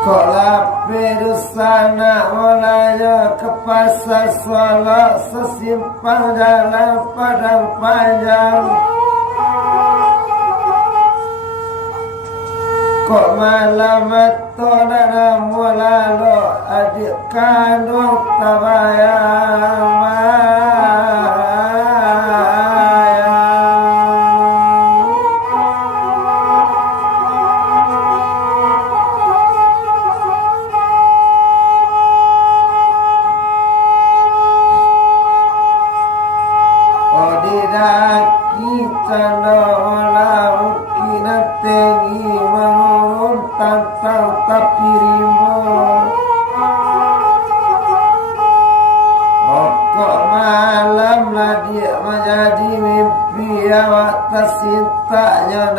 Kola perusana mulanya ke pasar Solo, sesimpang jalan padang panjang. Kok malam itu dan mulalo adik kandung tabayang. Sintanya